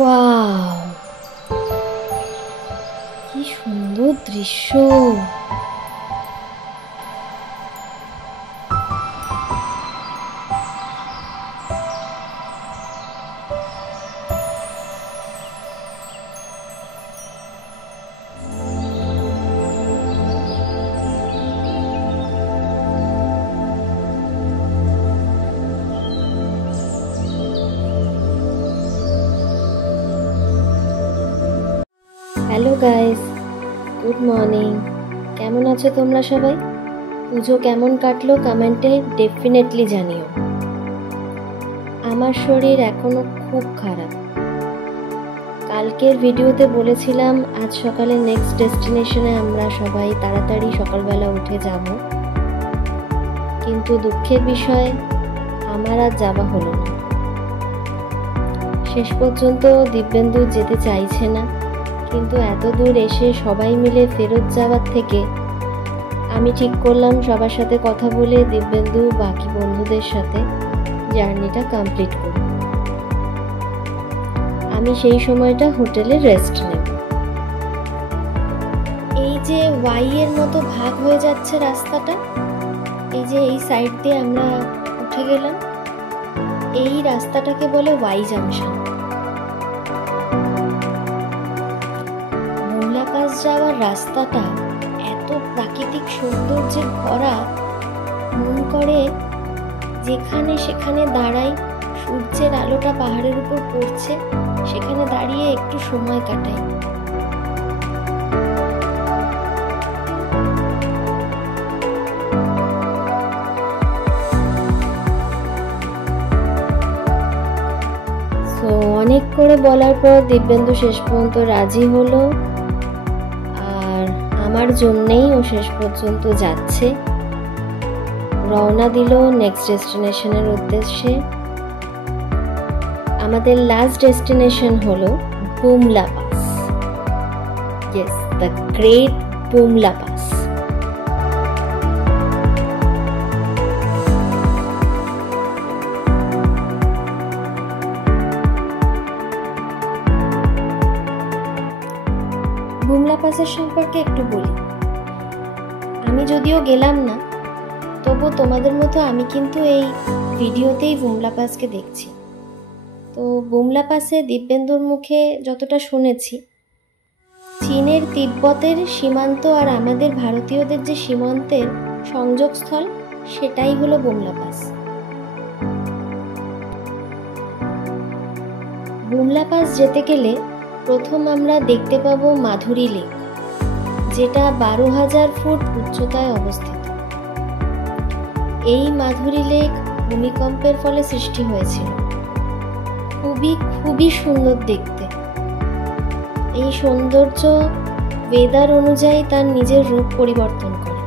Wow, কি সুন্দর দৃশ্য। Hello guys, good morning. কেমন আছো তোমরা সবাই? পুজো কেমন কাটলো কমেন্টে ডেফিনেটলি জানিও। আমার শরীর এখনো খুব খারাপ। কালকের ভিডিওতে বলেছিলাম আজ সকালে নেক্সট ডেস্টিনেশনে আমরা সবাই তাড়াতাড়ি সকালবেলা উঠে যাব, কিন্তু দুঃখের বিষয় আমার আর যাওয়া হলো না। শেষ পর্যন্ত দিব্যেন্দু যেতে চাইছে না, কিন্তু এত দূর এসে সবাই মিলে ফেরত যাওয়ার থেকে আমি ঠিক করলাম সবার সাথে কথা বলে দিব্যেন্দু বাকি বন্ধুদের সাথে জার্নিটা কমপ্লিট করব। আমি সেই সময়টা হোটেলে রেস্ট নেব। এই যে ওয়াই এর মতো ভাগ হয়ে যাচ্ছে রাস্তাটা, এই যে এই সাইড দিয়ে আমরা উঠে গেলাম, এই রাস্তাটাকে বলে ওয়াই জাংশন। পাস যাওয়ার রাস্তাটা এত প্রাকৃতিক সৌন্দর্যে ভরা, মন করে যেখানে সেখানে দাঁড়াই, সূর্যের আলোটা পাহাড়ের উপর পড়ছে, সেখানে দাঁড়িয়ে একটু সময় কাটাই। তো অনেক করে বলার পর দিব্যেন্দু শেষ পর্যন্ত রাজি হলো, আমার জন্যেই ও শেষ পর্যন্ত যাচ্ছে। রওনা দিল নেক্সট ডেস্টিনেশনের উদ্দেশ্যে। আমাদের লাস্ট ডেস্টিনেশন হলো Bumla pass. Yes, the great Bumla pass. Bumla পাসের সম্পর্কে একটু বলি। আমি যদিও গেলাম না, তবু তোমাদের মতো আমি কিন্তু এই ভিডিওতেই বুমলা পাসকে দেখছি। তো বুমলা পাসে দিব্যেন্দুর মুখে যতটা শুনেছি, চীনের তিব্বতের সীমান্ত আর আমাদের ভারতীয়দের যে সীমান্তের সংযোগস্থল, সেটাই হলো বুমলা পাস। বুমলা পাস যেতে গেলে প্রথম আমরা দেখতে পাবো মাধুরী লেক, যেটা 12,000 ফুট উচ্চতায় অবস্থিত। এই মাধুরী লেক ভূমিকম্পের ফলে সৃষ্টি হয়েছিল। খুবই সুন্দর দেখতে। এই সৌন্দর্য ওয়েদার অনুযায়ী তার নিজের রূপ পরিবর্তন করে।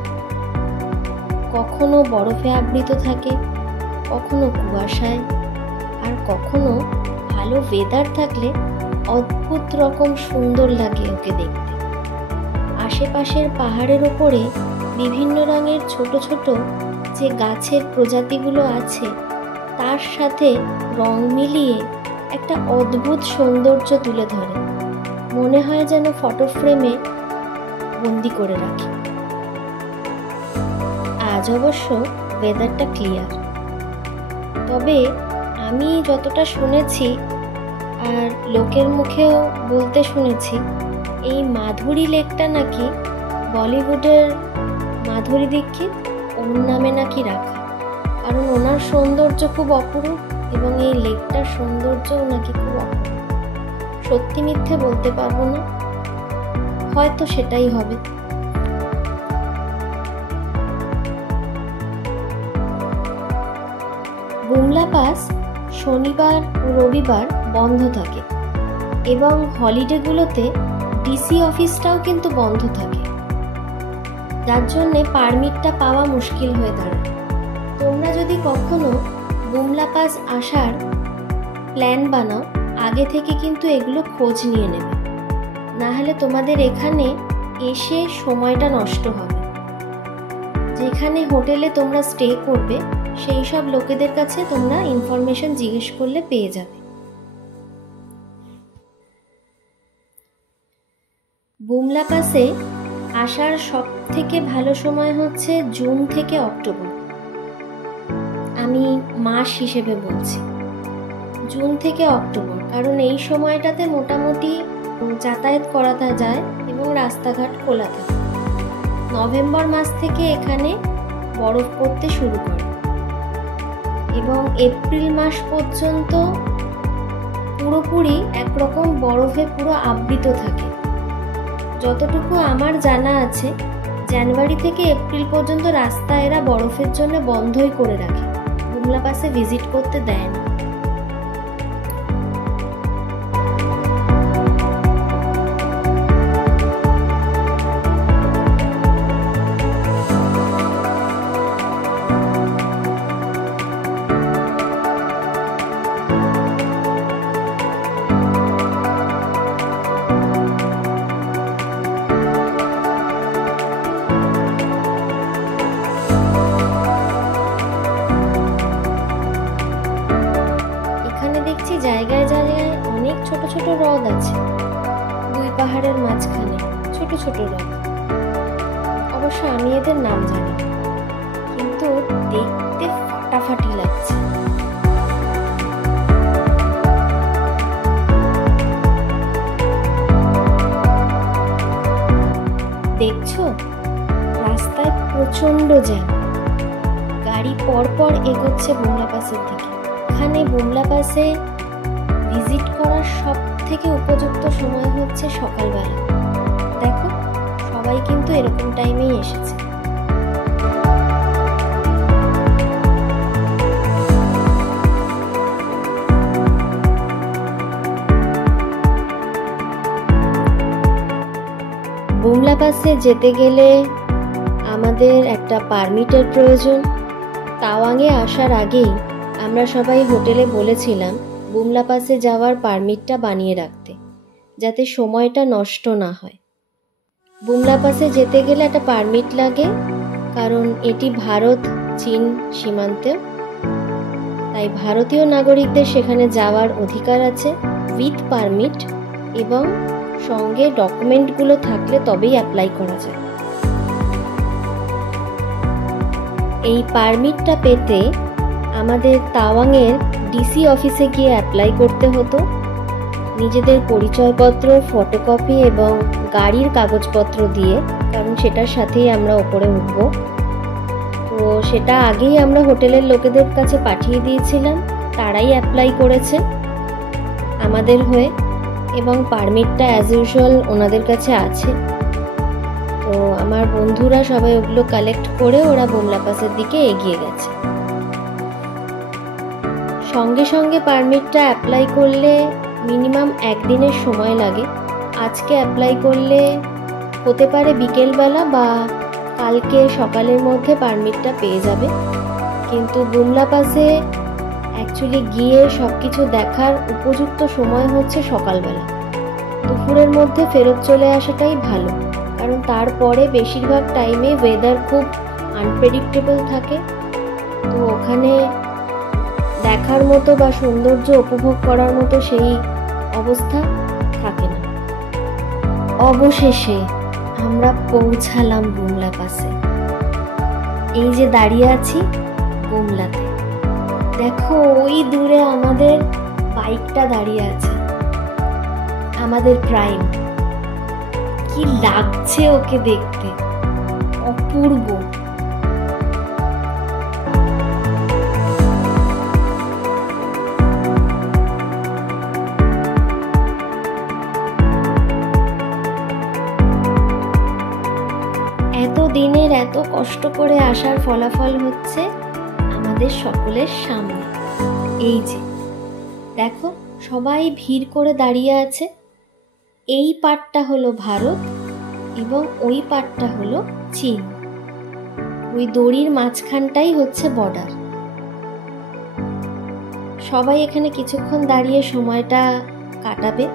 কখনো বরফে আবৃত থাকে, কখনো কুয়াশায়, আর কখনো ভালো ওয়েদার থাকলে অদ্ভুত রকম সুন্দর লাগে ওকে দেখতে। আশেপাশের পাহাড়ের ওপরে বিভিন্ন রঙের ছোট ছোট যে গাছের প্রজাতিগুলো আছে, তার সাথে রং মিলিয়ে একটা অদ্ভুত সৌন্দর্য তুলে ধরে। মনে হয় যেন ফটো ফ্রেমে বন্দি করে রাখে। আজ অবশ্য ওয়েদারটা ক্লিয়ার, তবে আমি যতটা শুনেছি আর লোকের মুখেও বলতে শুনেছি, এই মাধুরী লেকটা নাকি বলিউডের মাধুরী দীক্ষিত ওর নামে নাকি রাখা, কারণ ওনার সৌন্দর্য খুব অপরূপ এবং এই লেকটার সৌন্দর্যও নাকি খুব অপরূপ। সত্যি মিথ্যে বলতে পারবো না, হয়তো সেটাই হবে। বুমলা পাস শনিবার ও রবিবার বন্ধ থাকে এবং হলিডেগুলোতে ডিসি অফিসটাও কিন্তু বন্ধ থাকে, যার জন্যে পারমিটটা পাওয়া মুশকিল হয়ে দাঁড়ায়। তোমরা যদি কখনো বুমলা পাস আসার প্ল্যান বানাও, আগে থেকে কিন্তু এগুলো খোঁজ নিয়ে নেবে, না হলে তোমাদের এখানে এসে সময়টা নষ্ট হবে। যেখানে হোটেলে তোমরা স্টে করবে সেই সব লোকেদের কাছে তোমরা ইনফরমেশন জিজ্ঞেস করলে পেয়ে যাবে। বুমলা পাসে আসার সব থেকে ভালো সময় হচ্ছে জুন থেকে অক্টোবর। আমি মাস হিসেবে বলছি জুন থেকে অক্টোবর, কারণ এই সময়টাতে মোটামুটি যাতায়াত করাতে যায় এবং রাস্তাঘাট খোলা থাকে। নভেম্বর মাস থেকে এখানে বরফ পড়তে শুরু করে এবং এপ্রিল মাস পর্যন্ত পুরোপুরি একরকম বরফে পুরো আবৃত থাকে। যতটুকু আমার জানা আছে, জানুয়ারি থেকে এপ্রিল পর্যন্ত রাস্তা এরা বরফের জন্য বন্ধই করে রাখে, বুমলা পাসে ভিজিট করতে দেয় না। জায়গায় জায়গায় অনেক ছোট ছোট হ্রদ আছে, দুই পাহাড়ের মাঝখানে ছোট ছোট হ্রদ। অবশ্য আমি এদের নাম জানি, কিন্তু দেখতে ফাটাফাটি লাগছে। দেখছো, রাস্তায় প্রচন্ড জ্যাম, গাড়ি পরপর এগোচ্ছে বুমলা পাসের দিকে। এখানে বুমলা পাসে ভিজিট করার সব থেকে উপযুক্ত সময় হচ্ছে সকালবেলা। দেখো, সবাই কিন্তু এরকম টাইমেই এসেছে। বুমলা পাসে যেতে গেলে আমাদের একটা পারমিটের প্রয়োজন। তাওয়াংয়ে আসার আগেই আমরা সবাই হোটেলে বলেছিলাম বুমলা পাসে যাওয়ার পারমিটটা বানিয়ে রাখতে, যাতে সময়টা নষ্ট না হয়। বুমলা পাসে যেতে গেলে একটা পারমিট লাগে, কারণ এটি ভারত চীন সীমান্তে, তাই ভারতীয় নাগরিকদের সেখানে যাওয়ার অধিকার আছে উইথ পারমিট, এবং সঙ্গে ডকুমেন্টগুলো থাকলে তবেই অ্যাপ্লাই করা যায়। এই পারমিটটা পেতে আমাদের তাওয়াংয়ের ডিসি অফিসে গিয়ে অ্যাপ্লাই করতে হতো। নিজেদের পরিচয়পত্র, ফটোকপি এবং গাড়ির কাগজপত্র দিয়ে, কারণ সেটার সাথেই আমরা ওপরে উঠব। তো সেটা আগেই আমরা হোটেলের লোকেদের কাছে পাঠিয়ে দিয়েছিলাম, তারাই অ্যাপ্লাই করেছে আমাদের হয়ে, এবং পারমিটটা অ্যাজ ইউজুয়াল ওনাদের কাছে আছে। তো আমার বন্ধুরা সবাই ওগুলো কালেক্ট করে ওরা বুমলা পাসের দিকে এগিয়ে গেছে। সঙ্গে সঙ্গে পারমিটটা অ্যাপ্লাই করলে মিনিমাম একদিনের সময় লাগে। আজকে অ্যাপ্লাই করলে হতে পারে বিকেলবেলা বা কালকে সকালের মধ্যে পারমিটটা পেয়ে যাবে। কিন্তু বুমলা পাসে অ্যাকচুয়ালি গিয়ে সব কিছু দেখার উপযুক্ত সময় হচ্ছে সকালবেলা। দুপুরের মধ্যে ফেরত চলে আসাটাই ভালো, কারণ তারপরে বেশিরভাগ টাইমে ওয়েদার খুব আনপ্রেডিক্টেবল থাকে। তো ওখানে দেখার মতো বা সৌন্দর্য উপভোগ করার মতো সেই অবস্থা থাকে না। অবশেষে আমরা পৌঁছালাম বুমলা পাসে। এই যে দাঁড়িয়ে আছি বুমলাতে, দেখো ওই দূরে আমাদের বাইকটা দাঁড়িয়ে আছে, আমাদের প্রাইম। কি লাগছে ওকে দেখতে, অপূর্ব। এত দিনের এত কষ্ট করে আসার ফলাফল হচ্ছে আমাদের সকলের সামনে। এই যে দেখো, সবাই ভিড় করে দাঁড়িয়ে আছে। এই পাটটা হলো ভারত এবং ওই পাটটা হলো চীন। ওই দড়ির মাঝখানটাই হচ্ছে বর্ডার। সবাই এখানে কিছুক্ষণ দাঁড়িয়ে সময়টা কাটাবে।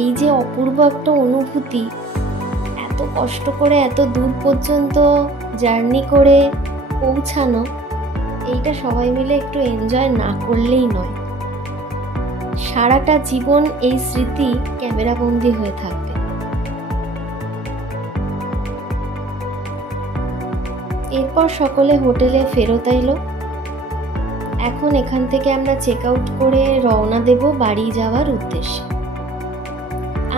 এই যে অপূর্ব একটা অনুভূতি, এত কষ্ট করে এত দূর পর্যন্ত জার্নি করে পৌঁছানো, এইটা সবাই মিলে একটু এনজয় না করলেই নয়। সারাটা জীবন এই স্মৃতি ক্যামেরাবন্দি হয়ে থাকবে। এরপর সকলে হোটেলে ফেরত এলো। এখন এখান থেকে আমরা চেক আউট করে রওনা দেব বাড়ি যাওয়ার উদ্দেশ্যে।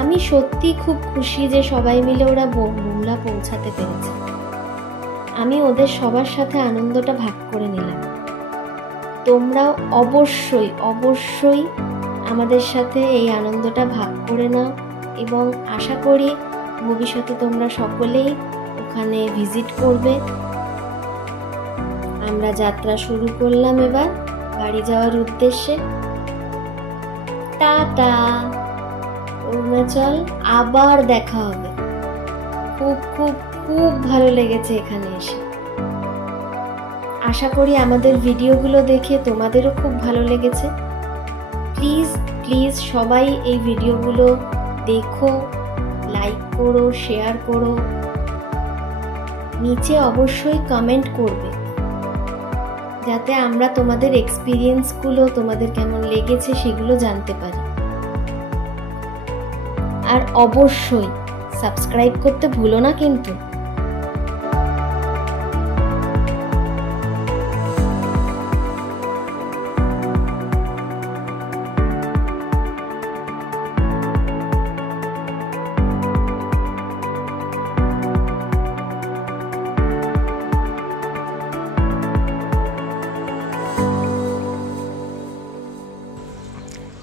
আমি সত্যি খুব খুশি যে সবাই মিলে ওরা বুমলা পৌঁছাতে পেরেছে। আমি ওদের সবার সাথে আনন্দটা ভাগ করে নিলাম। তোমরাও অবশ্যই অবশ্যই আমাদের সাথে এই আনন্দটা ভাগ করে নাও এবং আশা করি ভবিষ্যতে তোমরা সকলেই ওখানে ভিজিট করবে। আমরা যাত্রা শুরু করলাম এবার বাড়ি যাওয়ার উদ্দেশ্যে। টাটা, অরুণাচল আবার দেখা হবে। খুব খুব খুব ভালো লেগেছে এখানে এসে। আশা করি আমাদের ভিডিওগুলো দেখে তোমাদেরও খুব ভালো লেগেছে। প্লিজ প্লিজ সবাই এই ভিডিওগুলো দেখো, লাইক করো, শেয়ার করো, নিচে অবশ্যই কমেন্ট করবে যাতে আমরা তোমাদের এক্সপিরিয়েন্সগুলো, তোমাদের কেমন লেগেছে সেগুলো জানতে পারি। আর অবশ্যই সাবস্ক্রাইব করতে ভুলো না কিন্তু।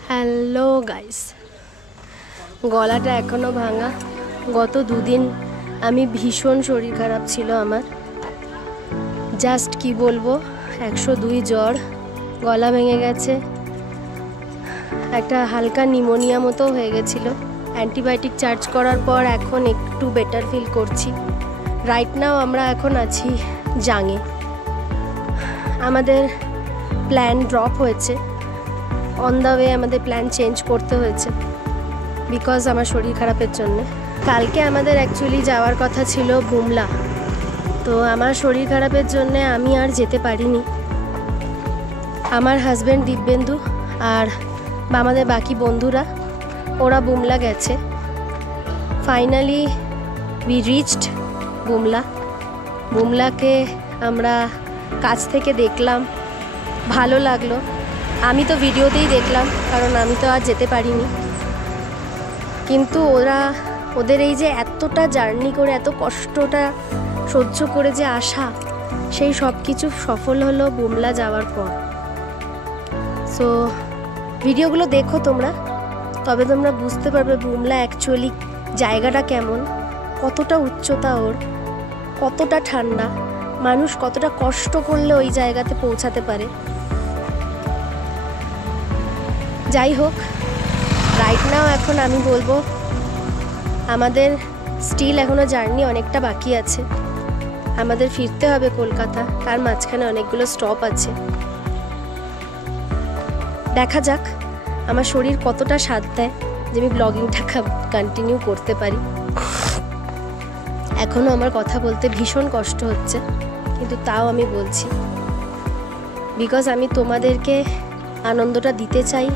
হ্যালো গাইস, গলাটা এখনও ভাঙা। গত দুদিন আমি ভীষণ শরীর খারাপ ছিল আমার। জাস্ট কি বলবো, 102 জ্বর, গলা ভেঙে গেছে, একটা হালকা নিউমোনিয়া মতো হয়ে গেছিল। অ্যান্টিবায়োটিক চার্জ করার পর এখন একটু বেটার ফিল করছি। রাইট নাও আমরা এখন আছি জাঙে। আমাদের প্ল্যান ড্রপ হয়েছে, অন দ্য ওয়ে আমাদের প্ল্যান চেঞ্জ করতে হয়েছে বিকজ আমার শরীর খারাপের জন্য। কালকে আমাদের অ্যাকচুয়ালি যাওয়ার কথা ছিল বুমলা, তো আমার শরীর খারাপের জন্য আমি আর যেতে পারিনি। আমার হাজব্যান্ড দিব্যেন্দু আর আমাদের বাকি বন্ধুরা ওরা বুমলা গেছে। Finally we reached Bumla. বুমলাকে আমরা কাছ থেকে দেখলাম, ভালো লাগলো। আমি তো ভিডিওতেই দেখলাম, কারণ আমি তো আর যেতে পারিনি। কিন্তু ওদের এই যে এতটা জার্নি করে, এত কষ্টটা সহ্য করে যে আসা, সেই সব কিছু সফল হলো বুমলা যাওয়ার পর। সো ভিডিওগুলো দেখো তোমরা, তবে তোমরা বুঝতে পারবে বুমলা অ্যাকচুয়ালি জায়গাটা কেমন, কতটা উচ্চতা ওর, কতটা ঠান্ডা, মানুষ কতটা কষ্ট করলে ওই জায়গাতে পৌঁছাতে পারে। যাই হোক, রাইট নাও এখন আমি বলবো আমাদের স্টিল এখনও জার্নি অনেকটা বাকি আছে। আমাদের ফিরতে হবে কলকাতা, তার মাঝখানে অনেকগুলো স্টপ আছে। দেখা যাক আমার শরীর কতটা সাথ দেয় যে আমি ব্লগিংটা কন্টিনিউ করতে পারি। এখনও আমার কথা বলতে ভীষণ কষ্ট হচ্ছে, কিন্তু তাও আমি বলছি বিকজ আমি তোমাদেরকে আনন্দটা দিতে চাই,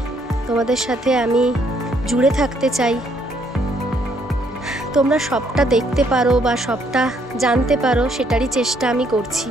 তোমাদের সাথে আমি জুড়ে থাকতে চাই। তোমরা সবটা দেখতে পারো বা সবটা জানতে পারো, সেটারই চেষ্টা আমি করছি।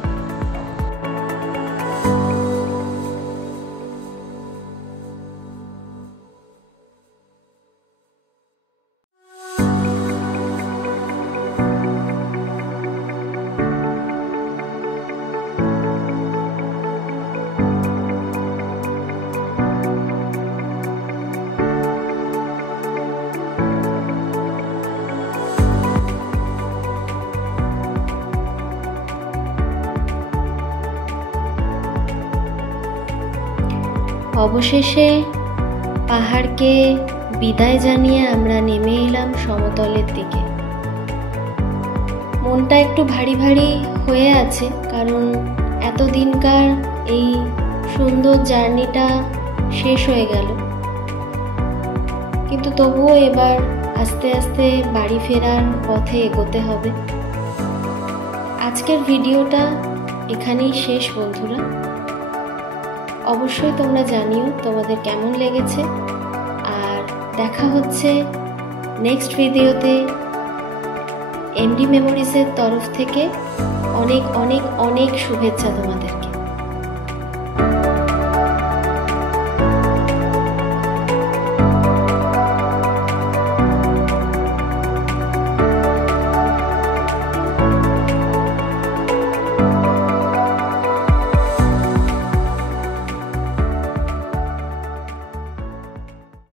অবশেষে পাহাড়কে বিদায় জানিয়ে আমরা নেমে এলাম সমতলের দিকে। মনটা একটু ভারী ভারী হয়ে আছে, কারণ এতদিনকার এই সুন্দর জার্নিটা শেষ হয়ে গেল। কিন্তু তবুও এবার আস্তে আস্তে বাড়ি ফেরার পথে এগোতে হবে। আজকের ভিডিওটা এখানেই শেষ বন্ধুরা। অবশ্যই তোমরা জানিও তোমাদের কেমন লেগেছে, আর দেখা হচ্ছে নেক্সট ভিডিওতে এমডি মেমোরিজের তরফ থেকে। অনেক অনেক অনেক শুভেচ্ছা তোমাদেরকে।